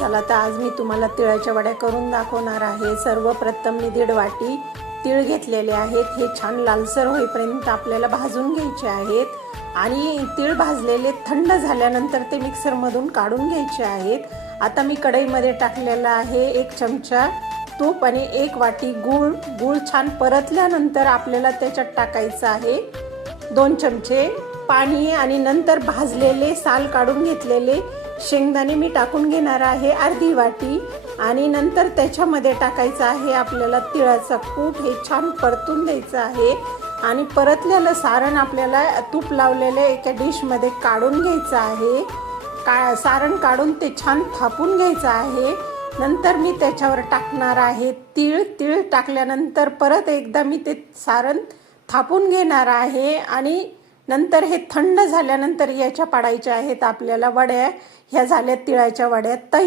चला तर आज मी तुम्हाला तिळाच्या वड्या करून दाखवणार आहे। सर्वप्रथम मी 1.5 वाटी तीळ घेतलेले आहेत। हे छान लालसर होईपर्यंत आपल्याला भाजून घ्यायचे आहेत आणि तीळ भाजलेले थंड झाल्यानंतर ते मिक्सर मधून काढून घ्यायचे आहेत। आता मी कढईमध्ये टाकलेला आहे 1 चमचा तूप आणि 1 वाटी गूळ। गूळ छान परतल्यानंतर आपल्याला त्याच्यात टाकायचं आहे 2 चमचे पाणी आणि नंतर भाजलेले साल काढून घेतलेले शेंगदाणे मी टाकून घेणार आहे अर्धी वाटी आणि नंतर त्याच्यामध्ये टाकायचं आहे आपल्याला तिळाचा कूट। हे छान परतून द्यायचं आहे आणि परतलेलं सारण आपल्याला तूप लावलेले एका डिशमध्ये काढून घ्यायचं आहे। सारण काढून ते छान थापून घ्यायचं आहे। नंतर मी त्याच्यावर टाकणार आहे तीळ। तीळ टाकल्यानंतर परत एकदा मी ते सारण थापून घेणार आहे आणि नंतर हे थंड झाल्यानंतर याच्या पाडायच्या आहेत आपल्याला वड्या। ह्या झाल्या तिळाच्या वड्या तयार।